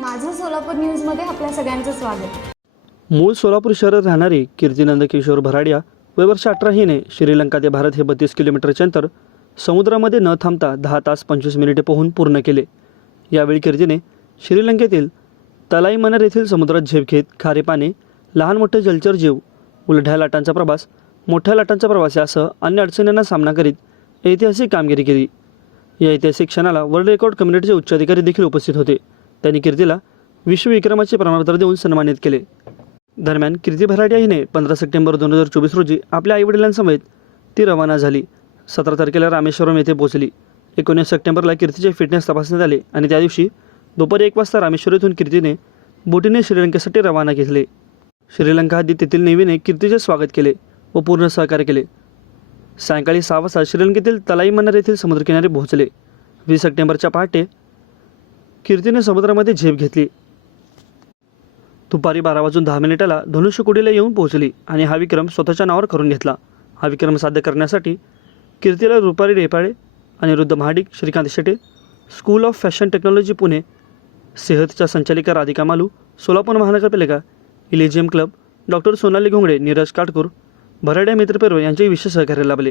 सोलापूर न्यूजमध्ये आपल्या सगळ्यांचं स्वागत. मूळ सोलापूर शहरात राहणारी कीर्तीनंद किशोर भराडिया वयवर्ष अठरा हिने श्रीलंका ते भारत हे बत्तीस किलोमीटरचे अंतर समुद्रामध्ये न थांबता दहा तास पंचवीस मिनिटे पोहून पूर्ण केले. यावेळी कीर्तीने श्रीलंकेतील तलाई मनर येथील समुद्रात झेप घेत खारे पाने लहान मोठे जलचर जीव उलढ्या लाटांचा प्रवास मोठ्या लाटांचा प्रवास यासह अन्य अडचणींना सामना करीत ऐतिहासिक कामगिरी केली. या ऐतिहासिक क्षणाला वर्ल्ड रेकॉर्ड कम्युनिटीचे उच्चाधिकारी देखील उपस्थित होते. त्यांनी कीर्तीला विश्वविक्रमाचे प्रमाणपत्र देऊन सन्मानित केले. दरम्यान कीर्ती भराडिया हिने पंधरा सप्टेंबर दोन हजार चोवीस रोजी आपल्या आईवडिलांसमवेत ती रवाना झाली. सतरा तारखेला रामेश्वरम येथे पोहोचली. एकोणीस सप्टेंबरला कीर्तीचे फिटनेस तपासण्यात आले आणि त्या दिवशी दुपारी एक वाजता रामेश्वर येथून कीर्तीने बोटीने श्रीलंकेसाठी रवाना घेतले. श्रीलंका आधी तेथील नेव्हीने कीर्तीचे स्वागत केले व पूर्ण सहकार्य केले. सायंकाळी सहा वाजता श्रीलंकेतील तलाई मन्नार येथील समुद्रकिनारी पोहोचले. वीस सप्टेंबरच्या पहाटे कीर्तीने समुद्रामध्ये झेप घेतली. दुपारी बारा वाजून दहा मिनिटाला धनुष्यकुडीला येऊन पोहोचली आणि हा विक्रम स्वतःच्या नावावर करून घेतला. हा विक्रम साध्य करण्यासाठी कीर्तीला Rupari Repale Aniruddha Mahadik Shrikant Shete school of fashion technology Pune सेहतच्या संचालिका राधिका मालू सोलापूर महानगरपालिका इलेजियम क्लब डॉक्टर सोनाली घोंगडे नीरज काटकूर भराड्या मित्रपर्व यांचे विशेष सहकार्य लाभले.